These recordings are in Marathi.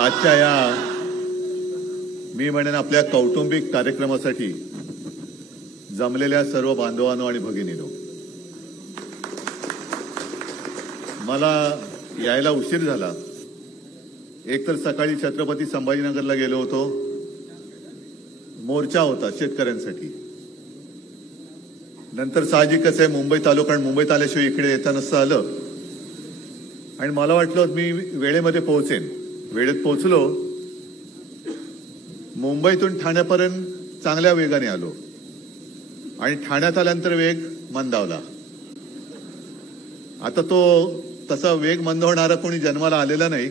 आजच्या या मी म्हणेन आपल्या कौटुंबिक कार्यक्रमासाठी जमलेल्या सर्व बांधवांनो आणि भगिनींनो, मला यायला उशीर झाला. एक तर सकाळी छत्रपती संभाजीनगरला गेलो होतो. मोर्चा होता शेतकऱ्यांसाठी. नंतर साहजिकच आहे मुंबईत आलो, कारण मुंबईत आल्याशिवाय इकडे येता नसतं आलं. आणि मला वाटलं मी वेळेमध्ये पोहोचेन. वेळेत पोहोचलो. मुंबईतून ठाण्यापर्यंत चांगल्या वेगाने आलो आणि ठाण्यात आल्यानंतर वेग मंदावला. आता तो तसा वेग मंदावणारा कोणी जन्माला आलेला नाही.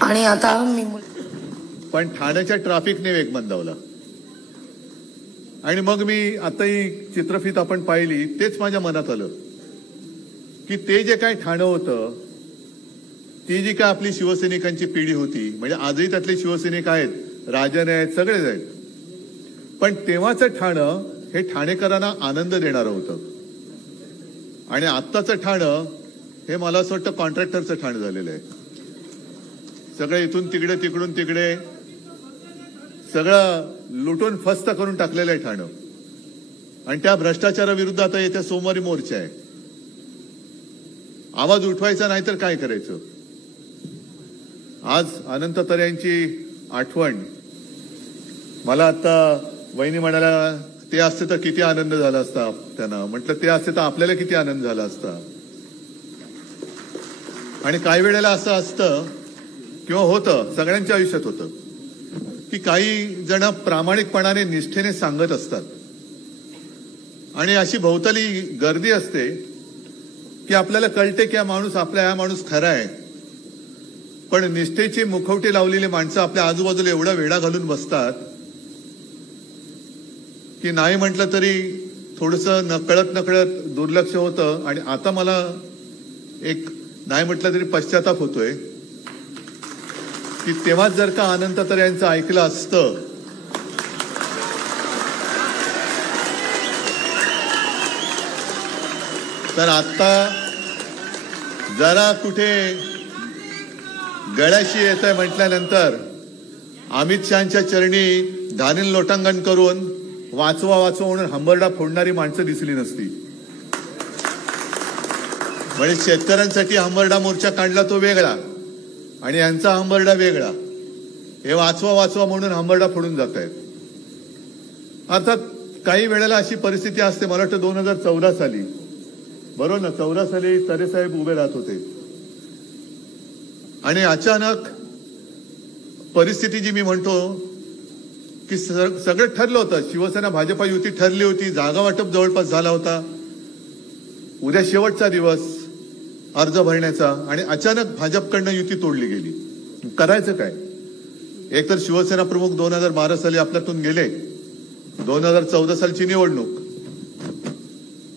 आणि आता पण ठाण्याच्या ट्रॅफिकने वेग मंदावला. आणि मग मी आताही चित्रफित आपण पाहिली, तेच माझ्या मनात आलं की ते जे काय ठाणं होतं, ती जी काय आपली शिवसैनिकांची पिढी होती, म्हणजे आजही त्यातले शिवसैनिक आहेत, राजन आहेत, सगळेच आहेत. पण तेव्हाचं ठाणं हे ठाणेकरांना आनंद देणारं होतं. आणि आत्ताचं ठाणं हे मला असं वाटतं कॉन्ट्रॅक्टरचं ठाणं झालेलं आहे. सगळे इथून तिकडे तिकडून तिकडे सगळं लुटून फस्त करून टाकलेलं आहे ठाणं. आणि त्या भ्रष्टाचाराविरुद्ध आता येत्या सोमवारी मोर्चा आहे. आवाज उठवायचा नाही तर काय करायचं. आज अनंत तरे यांची आठवण मला आता वहिनी म्हणाला, ते असते तर किती आनंद झाला असता. त्यांना म्हटलं ते असते तर आपल्याला किती आनंद झाला असता. आणि काही वेळेला असं असतं किंवा होतं, सगळ्यांच्या आयुष्यात होतं की काही जण प्रामाणिकपणाने निष्ठेने सांगत असतात आणि अशी भोवताली गर्दी असते की आपल्याला कळते की हा माणूस खरा आहे. पण निष्ठेची मुखवटी लावलेली माणसं आपल्या आजूबाजूला एवढा वेढा घालून बसतात की नाही म्हटलं तरी थोडंसं नकळत दुर्लक्ष होतं. आणि आता मला एक नाही म्हटलं तरी पश्चाताप होतोय की तेव्हाच जर का अनंत तरे यांचं ऐकलं असतं तर आता जरा कुठे गळ्याशी येत आहे म्हटल्यानंतर अमित शहाच्या चरणी धानील लोटांगण करून वाचवा म्हणून हंबरडा फोडणारी माणसं दिसली नसती. म्हणजे शेतकऱ्यांसाठी हंबरडा मोर्चा काढला तो वेगळा आणि यांचा हंबरडा वेगळा. हे वाचवा म्हणून हंबरडा फोडून जात आहेत. अर्थात काही वेळेला अशी परिस्थिती असते. मला वाटतं 2014 साली, बरोबर ना, 14 साली तरे साहेब उभे राहत होते आणि अचानक परिस्थिती जी मी म्हणतो की सगळं ठरलं होतं. शिवसेना भाजपा युती ठरली होती. जागा वाटप जवळपास झाला होता. उद्या शेवटचा दिवस अर्ज भरण्याचा आणि अचानक भाजपकडनं युती तोडली गेली. करायचं काय. एकतर शिवसेना प्रमुख 2012 साली आपल्यातून गेले. 2014 सालची निवडणूक.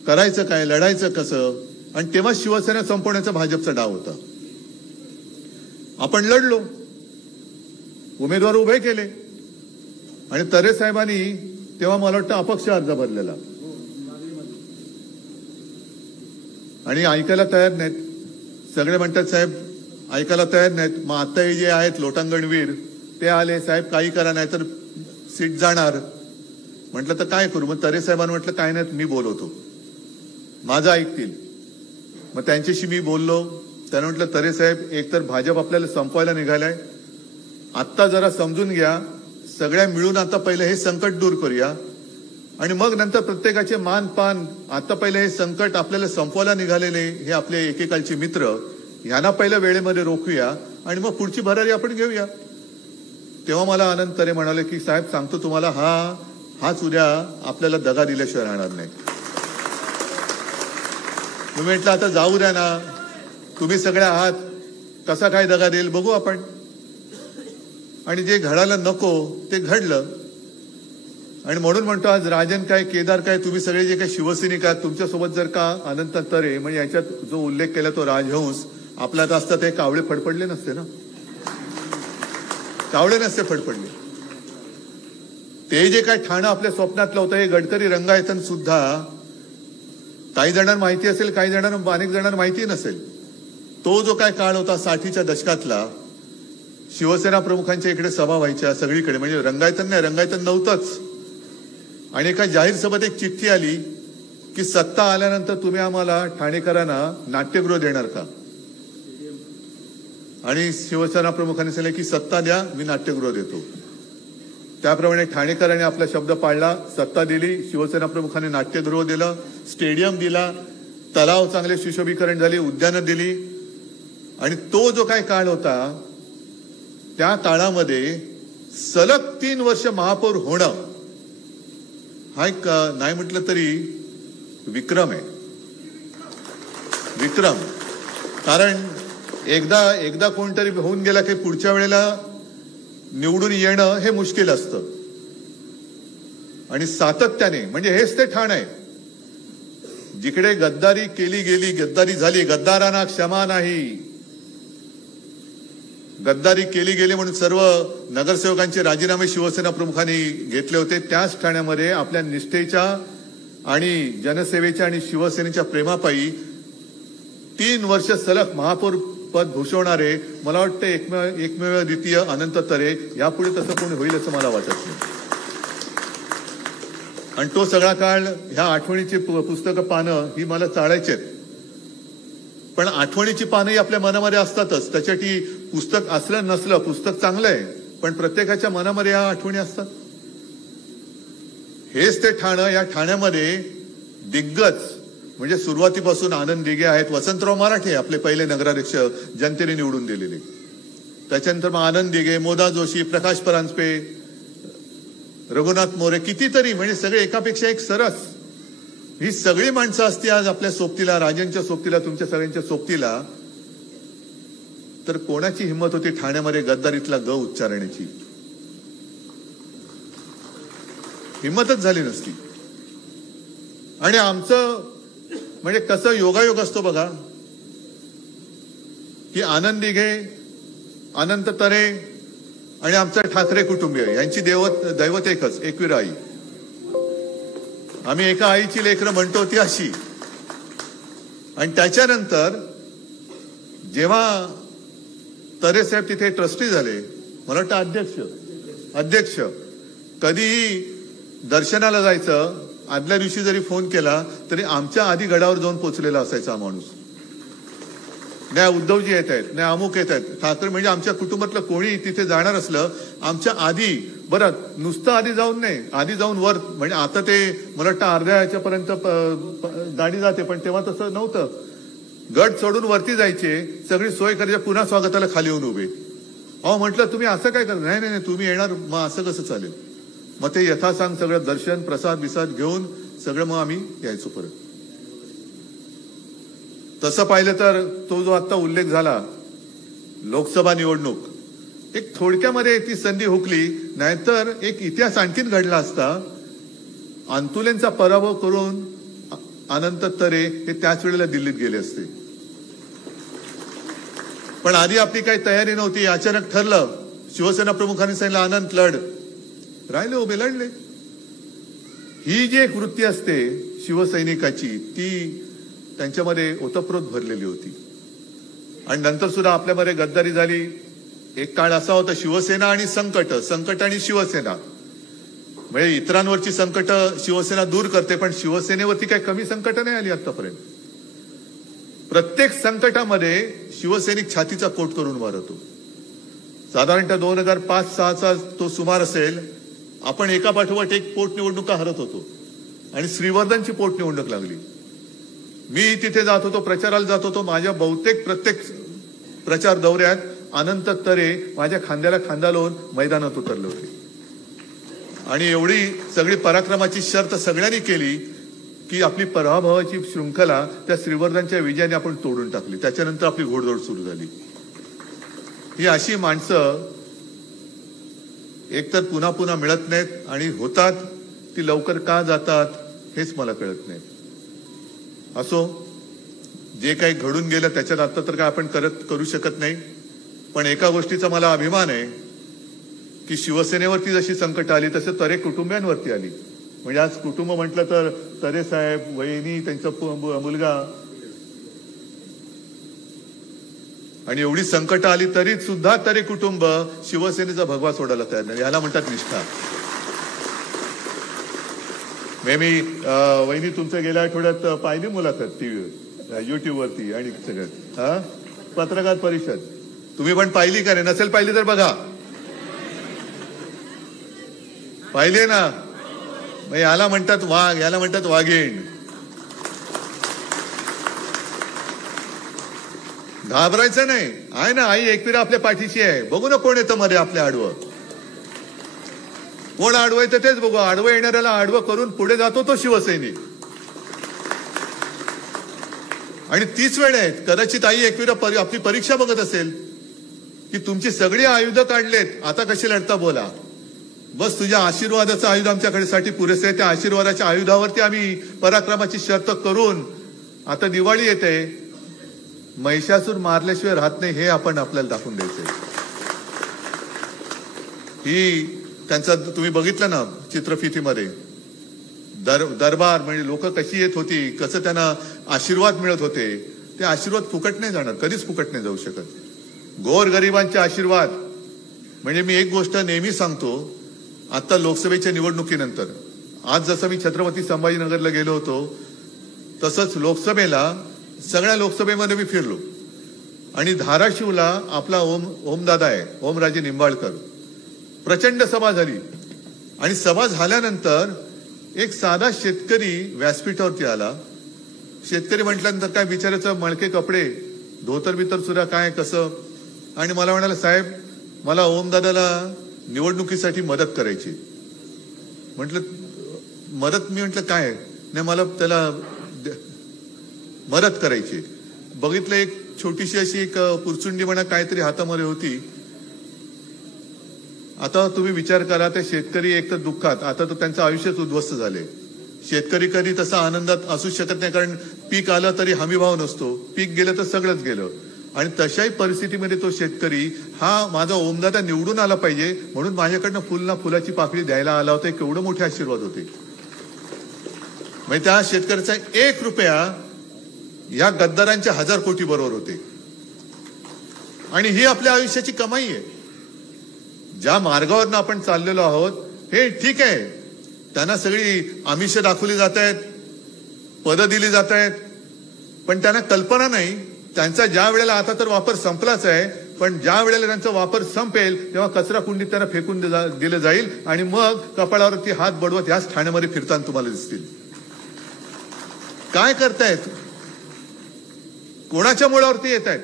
करायचं काय, लढायचं कसं. आणि तेव्हा शिवसेना संपवण्याचा भाजपचा डाव होता. आपण लढलो, उमेदवार उभे केले आणि तरे साहेबांनी तेव्हा मला वाटतं अपक्ष अर्ज भरलेला आणि ऐकायला तयार नाहीत. सगळे म्हणतात साहेब ऐकायला तयार नाहीत. मग आता हे जे आहेत लोटांगणवीर ते आले, साहेब काही करा नाही तर सीट जाणार. म्हटलं तर काय करू. मग तरे साहेबांनी म्हटलं काय नाही, मी बोलवतो, माझं ऐकतील. मग त्यांच्याशी मी बोललो. त्यानं म्हटलं तरे साहेब, एकतर भाजप आपल्याला संपवायला निघालाय, आत्ता जरा समजून घ्या, सगळ्या मिळून आता पहिले हे संकट दूर करूया आणि मग नंतर प्रत्येकाचे मान पान. आता पहिले हे संकट आपल्याला संपवायला निघालेले हे आपले एकेकालचे मित्र, यांना पहिलं वेळेमध्ये रोखूया आणि मग पुढची भरारी आपण घेऊया. तेव्हा मला अनंत तरे म्हणाले की साहेब सांगतो तुम्हाला, हाच उद्या आपल्याला दगा दिल्याशिवाय राहणार नाही. मी म्हटलं आता जाऊ द्या ना, तुम्ही सगळे आहात, कसा काय दगा देईल बघू आपण. आणि जे घडायला नको ते घडलं. आणि म्हणून म्हणतो आज राजन काय, केदार काय, तुम्ही सगळे जे काही शिवसैनिक आहात, तुमच्यासोबत जर का अनंत तरे म्हणजे याच्यात जो उल्लेख केला तो राजहंस आपल्यात असता ते कावळे फडफडले नसते ना. कावळे नसते फडफडले. ते जे काय ठाणं आपल्या स्वप्नातलं होतं हे गडकरी रंगायतन सुद्धा काही जणांना माहिती असेल, काही जणांना, अनेक जणांना माहिती नसेल. तो जो काय काळ होता 60च्या दशकातला, शिवसेना प्रमुखांच्या इकडे सभा व्हायच्या सगळीकडे, म्हणजे रंगायतन नाही, रंगायतन नव्हतंच. आणि एका जाहीर सभेत एक चिठ्ठी आली की सत्ता आल्यानंतर तुम्ही आम्हाला ठाणेकरांना नाट्यगृह देणार का? आणि शिवसेना प्रमुखांनी सांगितलं की सत्ता द्या, मी नाट्यगृह देतो. त्याप्रमाणे ठाणेकरांनी आपला शब्द पाळला, सत्ता दिली, शिवसेना प्रमुखांनी नाट्यगृह दिलं, स्टेडियम दिला, तलाव चांगले सुशोभीकरण झाले, उद्यानं दिली. आणि तो जो काय काळ होता त्या काळामध्ये सलग 3 वर्ष महापौर होणं हा एक नाही म्हटलं तरी विक्रम आहे. विक्रम. कारण एकदा कोणतरी होऊन गेला की पुढच्या वेळेला निवडून येणं हे मुश्किल असतं. आणि सातत्याने, म्हणजे हेच ते ठाण आहे, जिकडे गद्दारी केली गेली, गद्दारी झाली, गद्दारांना क्षमा नाही. गद्दारी केली गेली म्हणून सर्व नगरसेवकांचे राजीनामे शिवसेना प्रमुखांनी घेतले होते. त्याच ठाण्यामध्ये आपल्या निष्ठेच्या आणि जनसेवेच्या आणि शिवसेनेच्या प्रेमापायी 3 वर्ष सलग महापौर पद भूषवणारे, मला वाटतं एकमेव द्वितीय अनंत तरे, यापुढे तसं कोणी होईल असं मला वाटत नाही. आणि तो सगळा काळ ह्या आठवणीची पुस्तकं पानं ही मला चाळायचेत. पण आठवणीची पानंही आपल्या मनामध्ये असतातच. त्याच्यासाठी पुस्तक असलं नसलं, पुस्तक चांगलं आहे, पण प्रत्येकाच्या मनामध्ये या आठवणी असतात. हेच ते ठाणं. या ठाण्यामध्ये दिग्गज म्हणजे सुरुवातीपासून आनंद दिघे आहेत, वसंतराव मराठे आपले पहिले नगराध्यक्ष जनतेने निवडून दिलेले, त्याच्यानंतर मग आनंद दिघे, मोदा जोशी, प्रकाश परांजपे, रघुनाथ मोरे, कितीतरी, म्हणजे सगळे एकापेक्षा एक सरस. ही सगळी माणसं असती आज आपल्या सोबतीला, राजांच्या सोबतीला, तुमच्या सगळ्यांच्या सोबतीला, तर कोणाची हिंमत होती ठाण्यामध्ये गद्दारीतला ग उच्चारण्याची? हिंमतच झाली नसती. आणि आमचं म्हणजे कसं योगायोग असतो बघा, की आनंद दिघे, अनंत तरे आणि आमचं ठाकरे कुटुंबीय यांची दैवत एकच, एकविरा आई. आम्ही एका आईची लेकरं म्हणतो ती अशी. आणि त्याच्यानंतर जेव्हा तरे साहेब तिथे ट्रस्टी झाले, मला वाटतं अध्यक्ष, कधीही दर्शनाला जायचं, आदल्या दिवशी जरी फोन केला तरी आमच्या आधी गडावर जाऊन पोचलेला असायचा माणूस. नाही उद्धवजी येत आहेत, नाही अमुक येत आहेत, ठाकरे, म्हणजे आमच्या कुटुंबातलं कोणी तिथे जाणार असलं आमच्या आधी, बरं नुसतं आधी जाऊन नाही, आधी जाऊन वर, म्हणजे आता ते मला वाटतं अर्ध्या ह्याच्यापर्यंत गाडी जाते, पण तेव्हा तसं नव्हतं. गड सोडून वरती जायचे, सगळी सोय करायची, पुन्हा स्वागताला खाली येऊन उभे. अहो म्हटलं तुम्ही असं काय करता? नाही नाही तुम्ही येणार, मग असं कसं चालेल? मग ते यथासांग सगळं दर्शन प्रसाद विसाद घेऊन सगळं मग आम्ही यायचो परत. तसं पाहिलं तर तो जो आता उल्लेख झाला, लोकसभा निवडणूक, एक थोडक्यामध्ये ती संधी हुकली, नाहीतर एक इतिहास आणखीन घडला असता. अंतुलेंचा पराभव करून अनंत तरे हे त्याच वेळेला दिल्लीत गेले असते. पण आधी आपली काही तयारी नव्हती. अचानक ठरलं, शिवसेना प्रमुखांनी सांगितलं अनंत लढ, राहिले उभे, लढले. ही जी एक वृत्ती असते शिवसैनिकाची, ती त्यांच्यामध्ये ओतप्रोत भरलेली होती. आणि नंतर सुद्धा आपल्यामध्ये गद्दारी झाली. एक काळ असा होता, शिवसेना आणि संकट आणि शिवसेना, म्हणजे इतरांवरची संकट शिवसेना दूर करते, पण शिवसेनेवरती काही कमी संकट नाही आली आतापर्यंत. प्रत्येक संकटामध्ये शिवसैनिक छातीचा कोट करून मारतो. साधारणतः 2005-06चा तो सुमार असेल, आपण एका पाठोपाठ एक पोटनिवडणुका हरत होतो आणि श्रीवर्धनची पोटनिवडणूक लागली. मी तिथे जात होतो, प्रचाराला जात होतो. माझ्या प्रत्येक प्रचार दौऱ्यात अनंत तरे माझ्या खांद्याला खांदा लावून मैदानात उतरले होते. आणि एवढी सगळी पराक्रमाची शर्त सगळ्यांनी केली की आपली पराभवाची शृंखला त्या श्रीवर्धनच्या विजयाने आपण तोडून टाकली. त्याच्यानंतर आपली घोडदौड सुरू झाली. ही अशी माणसं एकतर पुन्हा पुन्हा मिळत नाहीत आणि होतात ती लवकर का जातात हेच मला कळत नाही. असो, जे काही घडून गेलं त्याच्यात आता तर काय आपण करू शकत नाही. पण एका गोष्टीचा मला अभिमान आहे की शिवसेनेवरती जशी संकट आली तसे तरे कुटुंबियांवरती आली. म्हणजे आज कुटुंब म्हटलं तर तरे साहेब, वहिनी, त्यांचा मुलगा, आणि एवढी संकट आली तरी सुद्धा तरी कुटुंब शिवसेनेचा भगवा सोडायला तयार नाही. याला म्हणतात निष्ठा. मी वहिनी तुमचं गेल्या आठवड्यात पाहिली मुलाखत टीव्ही युट्यूबवरती आणि सगळं पत्रकार परिषद तुम्ही पण पाहिली का? नसेल पाहिली तर बघा. पाहिले ना? मग याला म्हणतात वाघ, याला म्हणतात वाघीण. घाबरायचं नाही. आहे ना, आई एकविरा आपल्या पाठीशी आहे. बघू ना कोण येतं मध्ये आपल्या आडवं. कोण आडवं येतं तेच बघू. आडवं येणाऱ्याला आडवं करून पुढे जातो तो शिवसैनिक. आणि तीच वेळ आहे कदाचित आई एकविरा आपली परीक्षा बघत असेल की तुमची सगळी आयुधं काढलेत, आता कशी लढता बोला. बस तुझ्या आशीर्वादाचं आयुध आमच्याकडे साठी पुरेसे आहे. त्या आशीर्वादाच्या आयुधावरती आम्ही पराक्रमाची शर्त करून आता दिवाळी येते. महिषासूर मारल्याशिवाय राहत नाही हे आपण आपल्याला दाखवून द्यायचंय. ही त्यांचा तुम्ही बघितलं ना चित्रफितीमध्ये दरबार म्हणजे लोक कशी येत होती, कसं त्यांना आशीर्वाद मिळत होते. ते आशीर्वाद फुकट नाही जाणार, कधीच फुकट नाही जाऊ शकत. गोरगरिबांचे आशीर्वाद म्हणजे मी एक गोष्ट नेहमी सांगतो. आता लोकसभेच्या निवडणुकीनंतर आज जसं मी छत्रपती संभाजीनगरला गेलो होतो तसंच लोकसभेला सगळ्या लोकसभेमध्ये मी फिरलो. आणि धाराशिवला आपला ओमदादा आहे, ओमराजे निंबाळकर. प्रचंड सभा झाली. आणि सभा झाल्यानंतर एक साधा शेतकरी व्यासपीठावरती आला. शेतकरी म्हटल्यानंतर काय बिचाराचं मळके कपडे, धोतर बितर सुद्धा काय कसं. आणि मला म्हणाला, साहेब मला ओमदादाला निवडणुकीसाठी मदत करायची. म्हटलं मदत? मी म्हटलं काय नाही, मला त्याला मदत करायची. बघितलं एक छोटीशी अशी एक पुरचुंडी म्हणा काहीतरी हातामध्ये होती. आता तुम्ही विचार करा, ते शेतकरी एक तर दुःखात, आता तर त्यांचं आयुष्यच उद्ध्वस्त झाले. शेतकरी कधी तसा आनंदात असू शकत नाही, कारण पीक आलं तरी हमीभाव नसतो, पीक गेलं तर सगळंच गेलं. आणि तशाही परिस्थितीमध्ये तो शेतकरी हा माझा ओमदादा निवडून आला पाहिजे म्हणून माझ्याकडनं फुल ना फुलाची पाकळी द्यायला आला होता. केवढे मोठे आशीर्वाद होते. म्हणजे त्या शेतकऱ्याचा 1 रुपया या गद्दारांच्या 1000 कोटी बरोबर होते. आणि ही आपल्या आयुष्याची कमाई आहे. ज्या मार्गावरनं आपण चाललेलो आहोत हे ठीक आहे. त्यांना सगळी आमिष दाखवली जात आहेत, पदं दिली जात आहेत, पण त्यांना कल्पना नाही त्यांचा ज्या वेळेला, आता तर वापर संपलाच आहे, पण ज्या वेळेला त्यांचा वापर संपेल तेव्हा कचरा कुंडीत त्यांना फेकून दिलं जाईल. आणि मग कपाळावरती हात बडवत ह्याच ठाण्यामध्ये फिरताना तुम्हाला दिसतील. काय करतायत? कोणाच्या मुळावरती येत आहेत?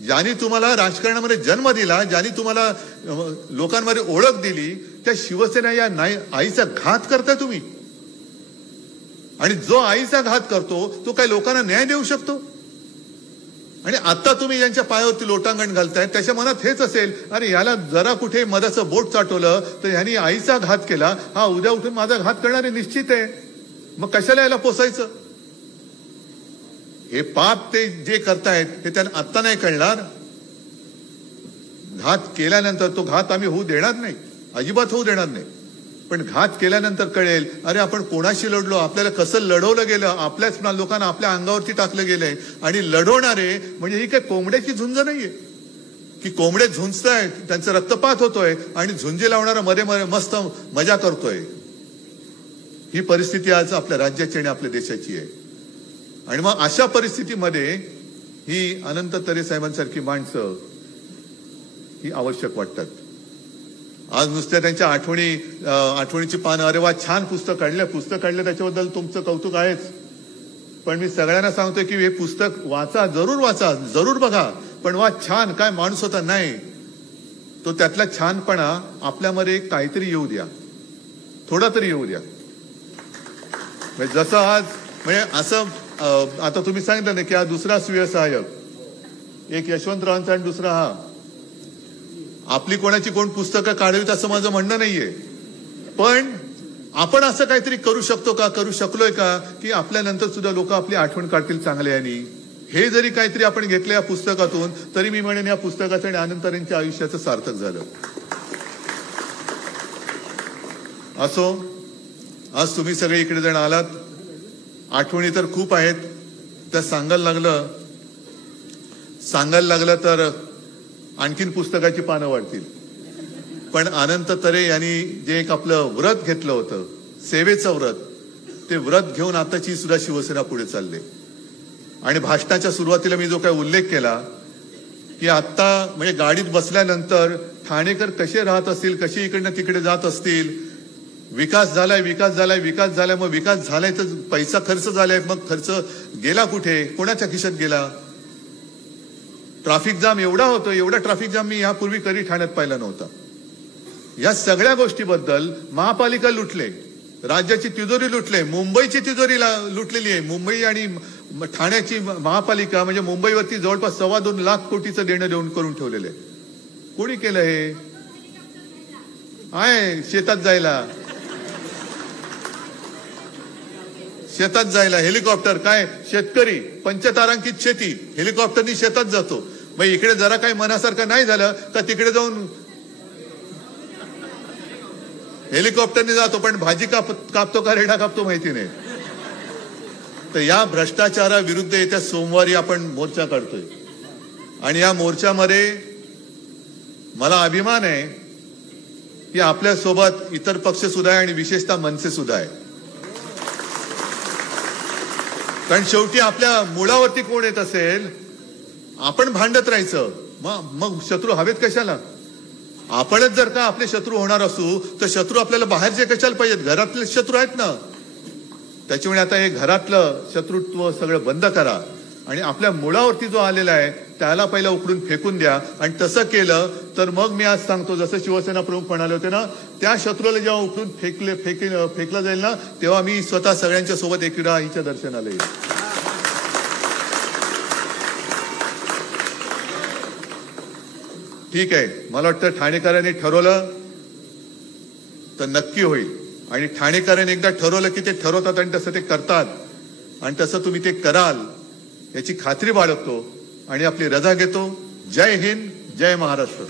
ज्यांनी तुम्हाला राजकारणामध्ये जन्म दिला, ज्यांनी तुम्हाला लोकांमध्ये ओळख दिली, त्या शिवसेना या आईचा घात करताय तुम्ही. आणि जो आईचा घात करतो तो काय लोकांना न्याय देऊ शकतो? आणि आता तुम्ही ज्यांच्या पायावरती लोटांगण घालताय त्याच्या मनात हेच असेल, अरे याला जरा कुठे मधाचं बोट चाटवलं तर ह्यांनी आईचा घात केला, हा उद्या उठून माझा घात करणारे निश्चित आहे, मग कशाला याला पोसायचं. हे पाप ते जे करतायत हे त्यांना आत्ता नाही कळणार. घात केल्यानंतर तो घात आम्ही होऊ देणार नाही, अजिबात होऊ देणार नाही. पण घात केल्यानंतर कळेल, अरे आपण कोणाशी लढलो, आपल्याला कसं लढवलं गेलं, आपल्याच लोकांना आपल्या अंगावरती टाकलं गेलंय. आणि लढवणारे म्हणजे ही काय कोंबड्याची झुंज नाहीये की कोंबडे झुंजतायत, त्यांचा रक्तपात होतोय आणि झुंजी लावणारा मध्ये मस्त मजा करतोय. ही परिस्थिती आज आपल्या राज्याची आणि आपल्या देशाची आहे. आणि मग अशा परिस्थितीमध्ये ही अनंत तरे साहेबांसारखी माणसं ही आवश्यक वाटतात. आज नुसत्या त्यांच्या आठवणीची पानं, अरे वा छान पुस्तक काढलं त्याच्याबद्दल तुमचं कौतुक आहेच. पण मी सगळ्यांना सांगतोय की हे पुस्तक वाचा, जरूर बघा, पण वा छान काय माणूस होता. नाही, तो त्यातला छानपणा आपल्यामध्ये काहीतरी येऊ द्या, थोडा तरी येऊ द्या. म्हणजे जसं आज म्हणजे असं आता तुम्ही सांगितलं ना की हा दुसरा सुयसहायक, एक यशवंतरावांचा आणि दुसरा हा. आपली कोणाची कोण पुस्तकं काढावीत असं माझं म्हणणं नाहीये, पण आपण असं काहीतरी करू शकलोय का की आपल्यानंतर सुद्धा लोक आपली आठवण काढतील चांगल्यानी. हे जरी काहीतरी आपण घेतलं या पुस्तकातून तरी मी म्हणेन या पुस्तकाचं आणि आनंदतरेंच्या आयुष्याचं सार्थक झालं. असो, आज तुम्ही सगळे इकडे जण आलात. आठवणी तर खूप आहेत, त्या सांगायला लागलं सांगायला लागलं तर आणखीन पुस्तकाची पानं वाढतील. पण अनंत तरे यांनी जे एक आपलं व्रत घेतलं होतं, सेवेचं व्रत, ते व्रत घेऊन आताची सुद्धा शिवसेना पुढे चालले. आणि भाषणाच्या सुरुवातीला मी जो काही उल्लेख केला की आता म्हणजे गाडीत बसल्यानंतर ठाणेकर कसे राहत असतील, कशी इकडनं तिकडे जात असतील, विकास झालाय, मग विकास झालाय तर पैसा खर्च झालाय, मग खर्च गेला कुठे, कोणाच्या खिशात गेला. ट्रॅफिक जाम एवढा होतो, एवढा ट्रॅफिक जाम मी यापूर्वी कधी ठाण्यात पाहिला नव्हता. या सगळ्या गोष्टीबद्दल महापालिका लुटले, राज्याची तिजोरी लुटले, मुंबईची तिजोरी लुटलेली आहे. मुंबई आणि ठाण्याची महापालिका म्हणजे मुंबईवरती जवळपास 2.25 लाख कोटीचं देणं देऊन करून ठेवलेलं आहे. कोणी केलं हे? आहे शेतात जायला हेलिकॉप्टर, काय शेतकरी, पंचतारांकित शेती, हेलिकॉप्टरनी शेतात जातो. मग इकडे जरा काही मनासारखं नाही झालं का तिकडे जाऊन हेलिकॉप्टरने जातो, पण भाजी कापतो का रेडा कापतो माहिती नाही. तर या भ्रष्टाचाराविरुद्ध येत्या सोमवारी आपण मोर्चा काढतोय. आणि या मोर्चामध्ये मला अभिमान आहे की आपल्या सोबत इतर पक्ष सुद्धा आहे आणि विशेषतः मनसे सुद्धा आहे. कारण शेवटी आपल्या मुळावरती कोण येत असेल, आपण भांडत राहायचं, मग शत्रू हवेत कशाला. आपणच जर का आपले शत्रू होणार असू तर शत्रू आपल्याला बाहेरचे कशाला पाहिजेत, घरातले शत्रू आहेत ना. त्याच्यामुळे आता हे घरातलं शत्रुत्व सगळं बंद करा आणि आपल्या मुळावरती जो आलेला आहे त्याला पहिला उकडून फेकून द्या. आणि तसं केलं तर मग मी आज सांगतो, जसं शिवसेना प्रमुख म्हणाले होते ना, त्या शत्रूला जेव्हा उकडून फेकलं जाईल ना, तेव्हा मी स्वतः सगळ्यांच्या सोबत एकविरा आईच्या दर्शनाला येईल. ठीक आहे, मला वाटतं ठाणेकरांनी ठरवलं तर नक्की होईल. आणि ठाणेकरांनी एकदा ठरवलं की ते ठरवतात आणि तसं ते करतात, आणि तसं तुम्ही ते कराल याची खात्री बाळगतो आणि आपली रजा घेतो. जय हिंद, जय महाराष्ट्र.